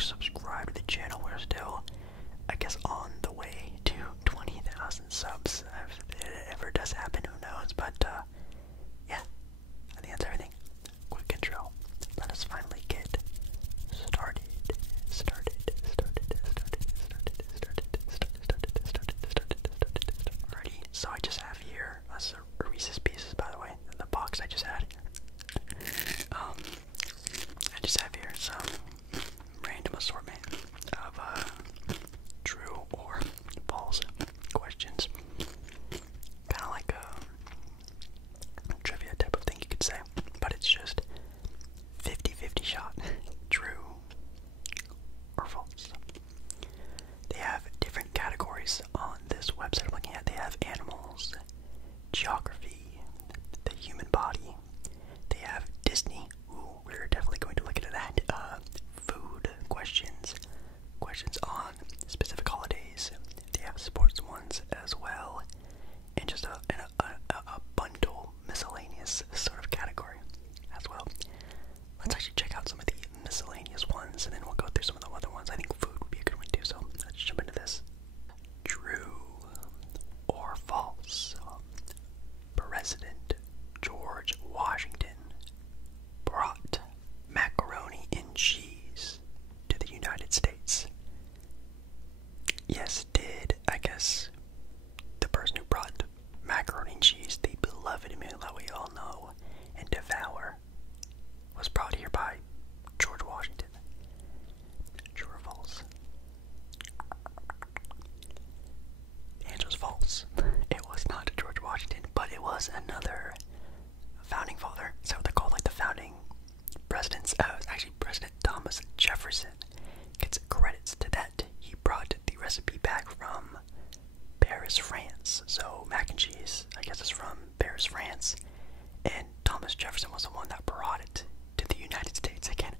subscribe to the channel. We're still, I guess, on the way to 20,000 subs. If it ever does happen, who knows? But yeah, I think that's everything. Quick intro. Let us finally get started. Alrighty, so I just have here a Reese's Pieces, by the way, the box I just had. I just have here some random assortment of true or false questions. Kind of like a trivia type of thing, you could say, but it's just 50-50 shot, true or false. They have different categories on this website I'm looking at. They have animals, geography, the human body. They have Disney. Ooh, we're definitely going to look into that. Food questions, questions on specific holidays. They have sports ones as well, and just a bundle miscellaneous sort of category as well. Let's actually check out some of the miscellaneous ones, and then we'll go through some of the other ones. I think food would be a good one too, so let's jump into this. True or false? President George Washington brought macaroni and cheese to the United States. Yes, did, I guess, the person who brought macaroni and cheese, the beloved meal that we all know and devour, was brought here by George Washington. True or false? The answer is false. It was not George Washington, but it was another founding father. Is that what they're called? Like the founding presidents? Actually, President Thomas Jefferson gets credits to that. He brought the recipe back from Paris, France. So mac and cheese, I guess, is from Paris, France. And Thomas Jefferson was the one that brought it to the United States. Again,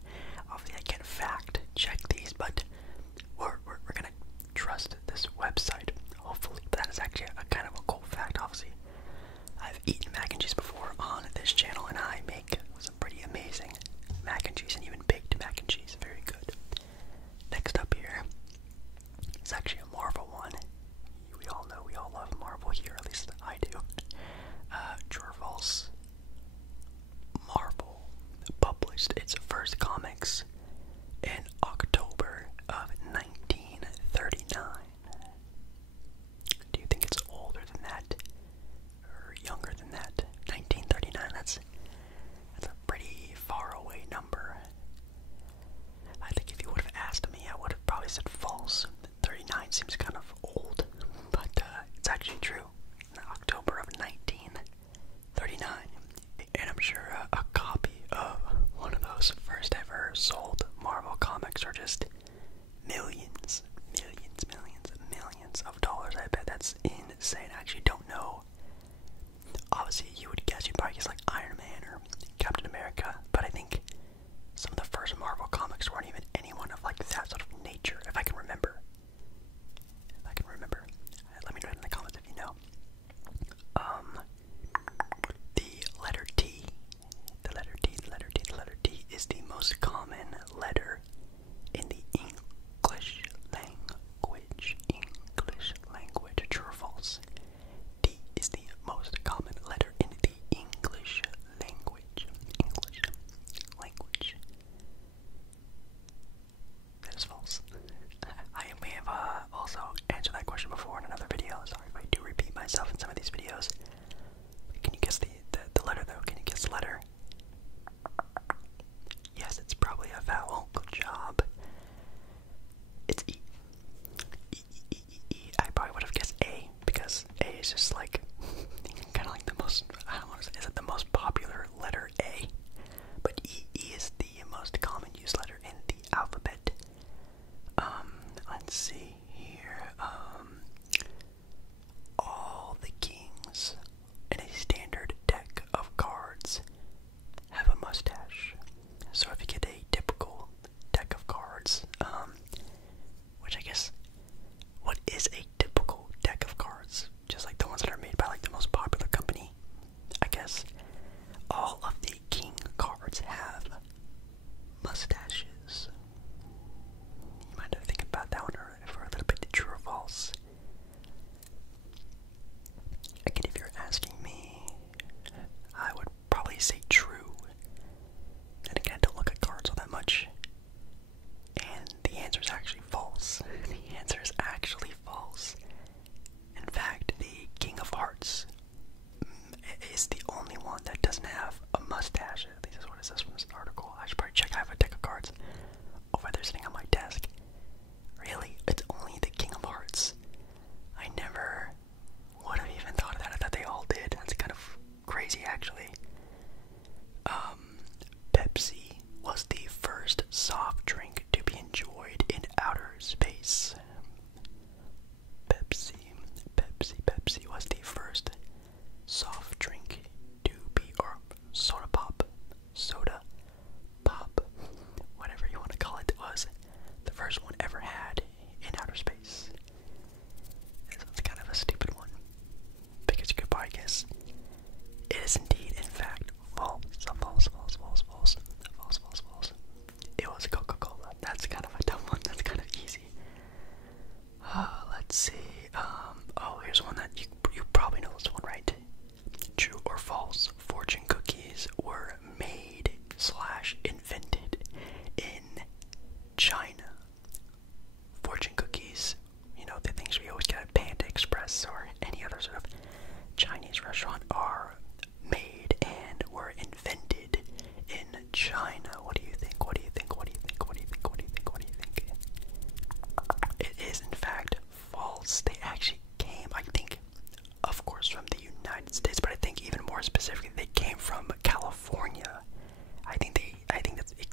obviously I can't fact check these, but we're gonna trust this website, hopefully. But that is actually a kind of a cool fact. Obviously, I've eaten mac and cheese before on this channel, and I make some pretty amazing mac and cheese, and even baked mac and cheese. Very good. Next up here is actually a Marvel one. We all know, we all love Marvel here, at least I do. True or false? Marvel published its first comics in October of 1939. Do you think it's older than that or younger than that? 1939, that's a pretty far away number. I think if you would have asked me, I would have probably said false. 39 seems kind of old, but it's actually true. In October of 1939. And I'm sure a copy of one of those first ever sold Marvel comics are just millions of dollars. I bet that's insane. I actually don't know. Obviously, you'd probably guess like Iron Man or Captain America, but I think some of the first Marvel comics weren't even anyone of like that sort of nature, if I can remember. Let me know in the comments if you know. The letter T. The letter T is the most common letter in the English language. True or false? T is the most common letter in the English language. That is false. I may have also answered that question before in another video. Sorry if I do repeat myself in some of these videos. Can you guess the letter though? Can you guess the letter? Yes, it's probably a vowel. Good job. It's E. I probably would have guessed A, because A is just like kind of like the most, I don't want to say, is it the most popular letter A? But E is the most common used letter in the alphabet. Let's see here. All the kings in a standard deck of cards have a mustache. So if you get a typical deck of cards, which I guess, what is a typical deck of cards? Just like the ones that are made by like the most popular company, I guess. All of the king cards have mustaches.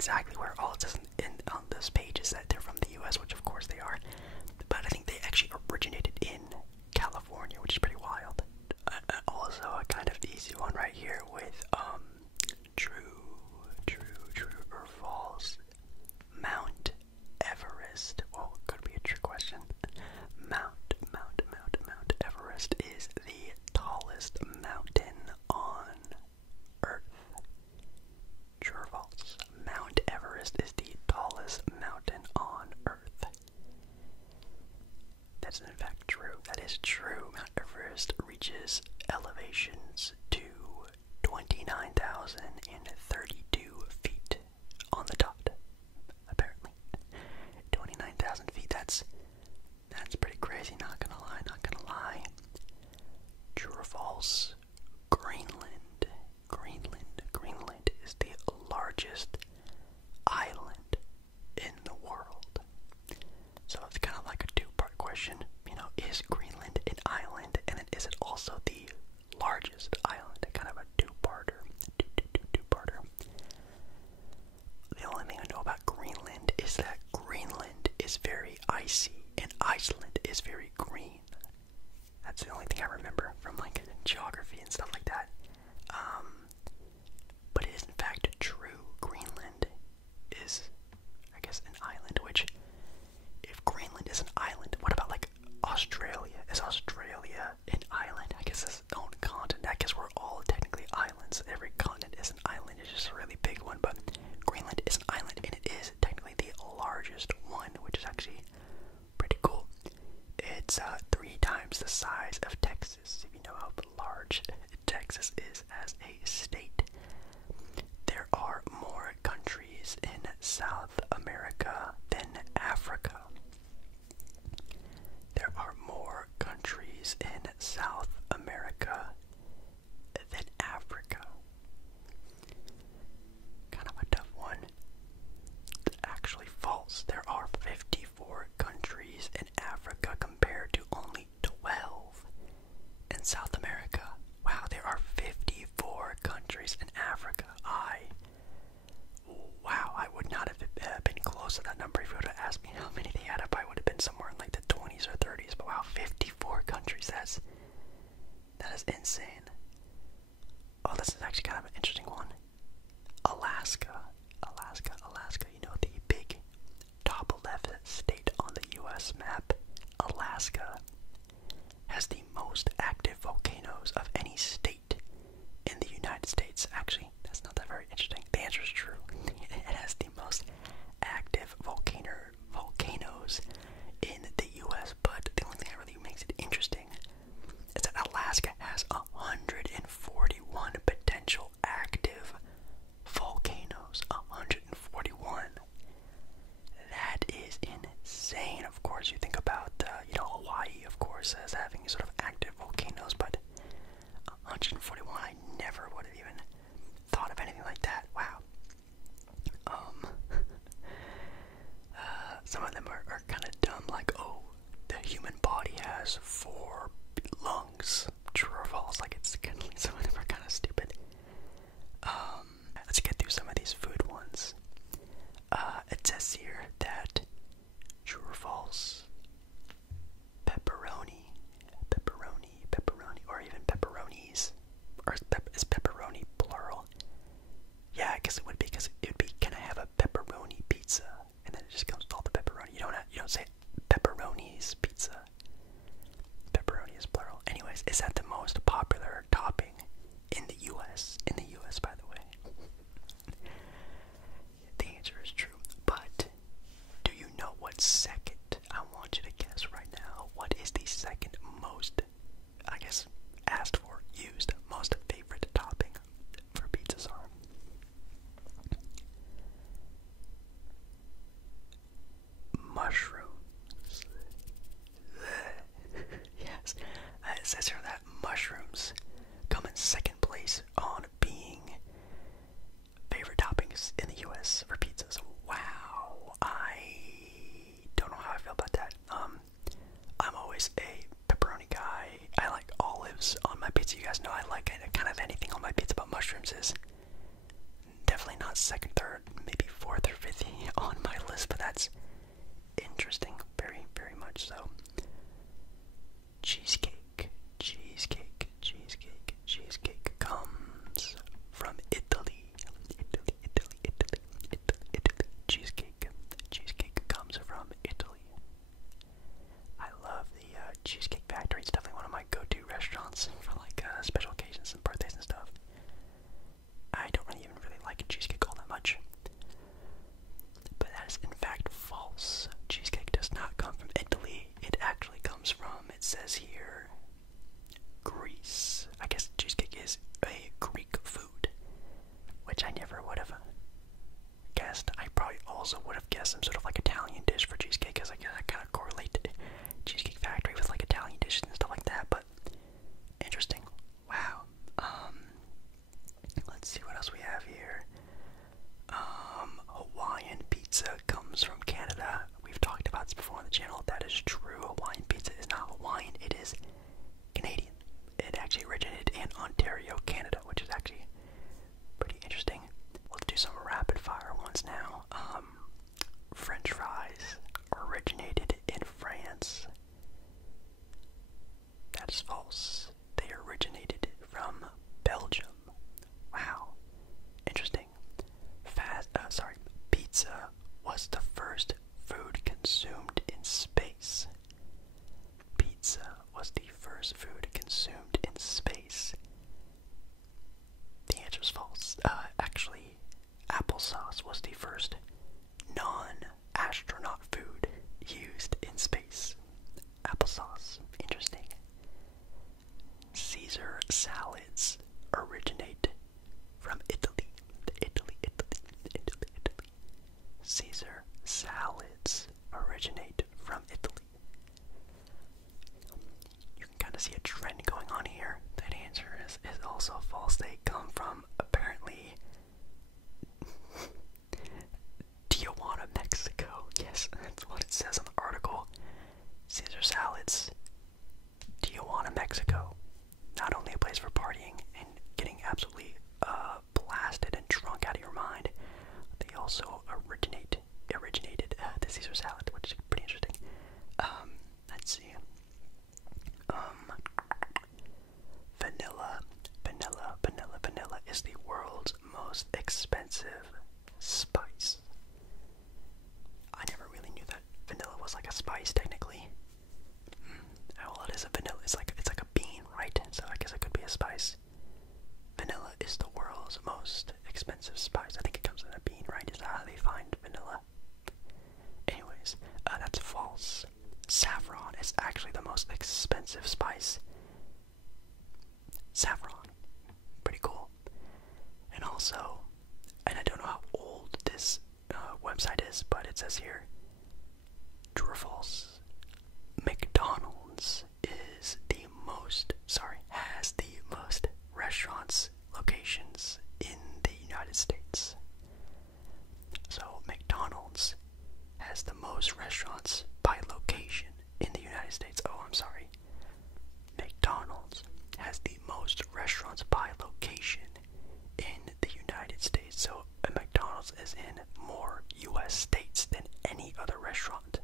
exactly where. All it says on this page is that they're from the U.S., which of course they are. But I think they actually originated in California, which is pretty wild. Also, a kind of easy one right here with true or false. Mount Everest. Well, could be a trick question. Mount Everest is the tallest mountain on Earth. True or false? Mount Everest is the tallest mountain on Earth. That's in fact true. That is true. Mount Everest reaches elevations to 29,032 feet on the dot. Apparently, 29,000 feet. That's pretty crazy. Not gonna lie. True or false? Greenland is the largest island in the world. So it's kind of like a two-part question. You know, is Greenland an island, and then is it also the largest island? Kind of a two-parter. Two-parter. The only thing I know about Greenland is that Greenland is very icy and Iceland is very green. That's the only thing I remember from like geography and stuff like that. But it is in fact true. Greenland is, I guess, an island. Which, if Greenland is an island, what about like Australia? Is Australia an island? I guess it's its own continent. I guess we're all technically islands. Every continent is an island. It's just a really big one. But Greenland is an island, and it is technically the largest one, which is actually pretty cool. It's 3 times the size of Texas, if you know how large Texas is as a state. There are more countries in South America than Africa. There are more countries in South America than Africa. Kind of a tough one. Actually false. There are 54 countries in Africa compared to only 12 in South America. Wow, there are 54 countries in Africa. I would not have been close to that number. If you would have asked me how many they had up, I would have been somewhere in like the 20s or 30s. But wow, 54 countries. That is insane. Oh, this is actually kind of an interesting one. Alaska. You know, the big top left state on the U.S. map. Alaska has the most active volcanoes of any state in the United States. Actually, that's not that very interesting. The answer is true. It has the most active volcanoes in the U.S., but the only thing that really makes it interesting is that Alaska has 141 potential active volcanoes. 141. That is insane. Of course, you think about, Hawaii, of course, as having sort of active volcanoes, but 141, I never would have even thought of anything like that. Wow. Some of them are kind of dumb, like, oh, the human body has 4 lungs. True or false? Like, some of them are kind of stupid. Let's get through some of these food ones. It says here that true or false, pepperoni, or even pepperonis, or is pepperoni plural? Yeah, I guess it would be, because it would be, can I have a pepperoni pizza? And then it just comes with all the pepperoni. You don't say pepperonis pizza. Pepperoni is plural. Anyways, is that the most popular topping in the U.S.? In the U.S., by the way. The answer is true. But do you know what's second? I want you to guess right now. What is the second most, I guess, asked for, used, most favorite topping for pizzas are? Mushrooms. Yes. It says here that mushrooms cheesecake. Cheesecake comes from Italy. I love the Cheesecake Factory. It's definitely one of my go-to restaurants for like special occasions and birthdays and stuff. I don't even really like cheesecake all that much. But that is in fact false. Cheesecake does not come from Italy. It actually comes from, it says here, Greece. I guess cheesecake is a Greek food, which I never would have guessed. I probably also would have guessed some sort of like Italian dish for cheesecake, because I kind of correlate Cheesecake Factory with like Italian dishes and stuff like that. But interesting. Wow. Let's see what else we have here. Hawaiian pizza comes from Canada. We've talked about this before on the channel. That is true. Hawaiian pizza is not Hawaiian. It is Canadian. It actually originated in Ontario, Canada, which is actually pretty interesting. Let's do some rapid fire ones now. French fries originated in France. That is false. They originated from Belgium. Wow. Interesting. Pizza was the first food consumed in space. Pizza was the first food consumed in space. The answer is false. Actually, applesauce was the first non-astronaut food used in space. Applesauce. Interesting. Caesar salads originate from Italy. Italy. Caesar salads originate from Italy. You can kind of see a trend going on here. That answer is also false. They come from, apparently, Tijuana, Mexico. Yes, that's what it says on the article. Caesar salads, Tijuana, Mexico. Not only a place for partying and getting absolutely blasted and drunk out of your mind, they also originated the Caesar salad, which is pretty interesting. Let's see. Vanilla is the world's most expensive spice. I never really knew that vanilla was like a spice technically. Well, it is a vanilla. It's like a bean, right? So I guess it could be a spice. Vanilla is the world's most expensive spice. I think it comes in a bean, right? Is that how they find vanilla? Anyways, that's false. Saffron is actually the most expensive spice. Saffron. Pretty cool. And also, and I don't know how old this website is, but it says here, true or false, McDonald's has the most restaurants, locations in the United States. So McDonald's has the most restaurants by location in the United States. Oh, I'm sorry. McDonald's has the most restaurants by location in the United States. So a McDonald's is in more U.S. states than any other restaurant.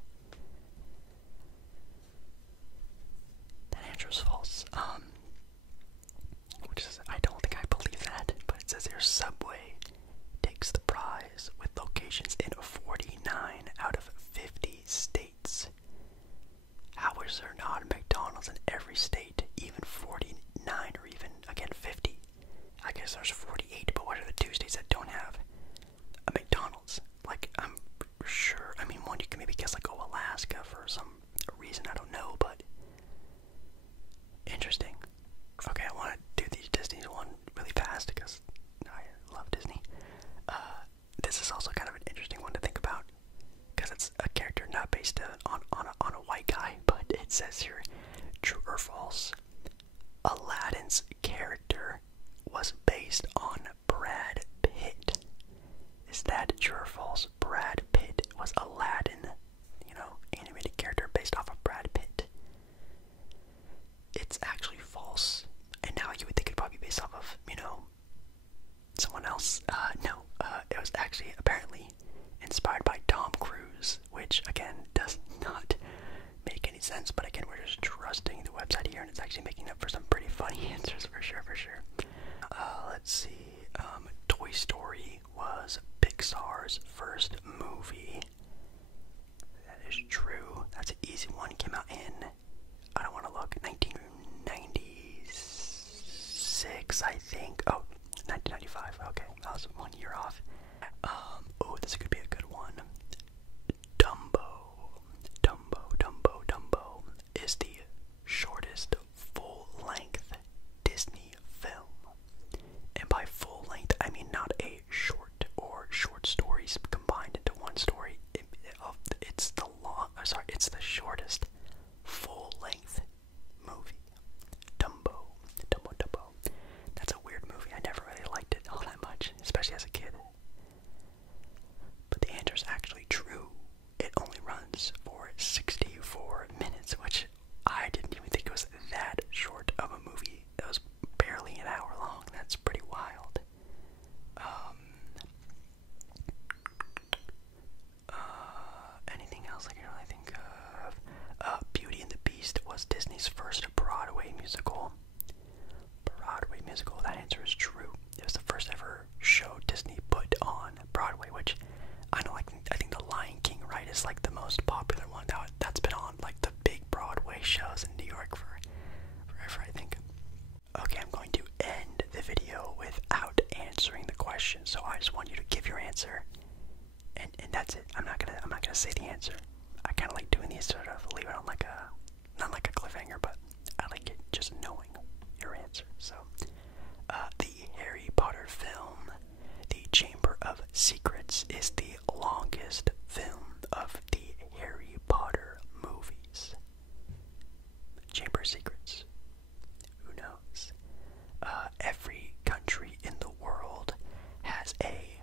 is like the most popular one. That's been on like the big Broadway shows in New York for forever, I think. Okay, I'm going to end the video without answering the question, so I just want you to give your answer, and that's it. I'm not gonna say the answer. I kind of like doing these sort of leave it on like a, not like a cliffhanger, but I like it just knowing your answer. So, the Harry Potter film, The Chamber of Secrets, is the longest film of the Harry Potter movies. Chamber of Secrets. Who knows? Every country in the world has a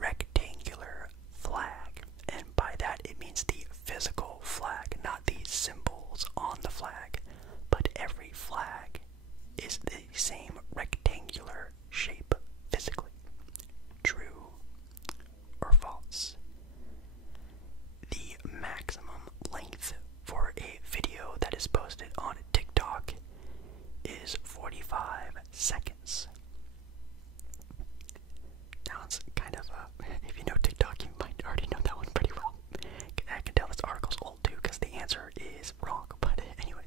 rectangular flag, and by that it means the physical flag, not the symbols on the flag, but every flag is the same rectangular shape physically. True or false? The maximum length for a video that is posted on TikTok is 45 seconds. Now it's kind of if you know TikTok, you might already know that one pretty well. I can tell this article's old too because the answer is wrong, but anyways,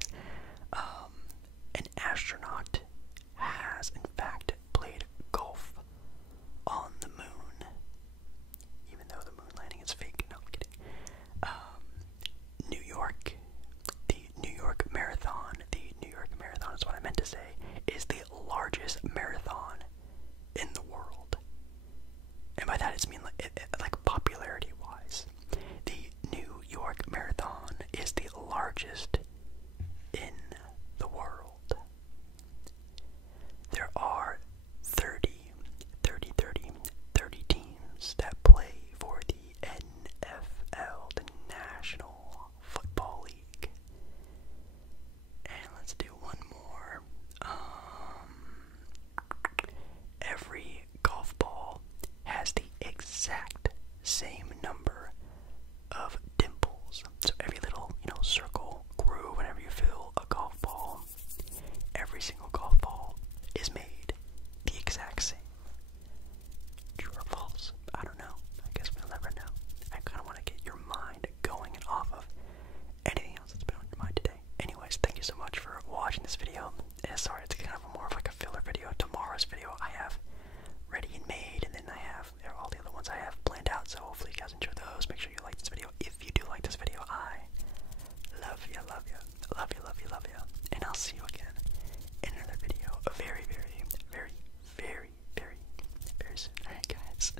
an astronaut has in fact played golf on the moon, even though the moon landing is fake. No, I'm kidding. New York, the New York Marathon is what I meant to say, is the largest marathon in the world. And by that it's mean like popularity wise. The New York Marathon is the largest in the world. There are 30 teams that play for the NFL, the National Football League. And let's do one more. Every golf ball has the exact same number of dimples. So every little, circle, groove, whenever you fill a golf ball, every single golf ball is made the exact same. True or false? I don't know. I guess we'll never know. I kind of want to get your mind going and off of anything else that's been on your mind today. Anyways, thank you so much for watching this video. Sorry, it's kind of more of like a filler video. Tomorrow's video I have ready and made, and then I have all the other ones I have planned out, so hopefully you guys enjoy those. Make sure you like this video. If you do like this video, I love you, and I'll see you again in another video very, very, very, very, very, very soon. Alright guys,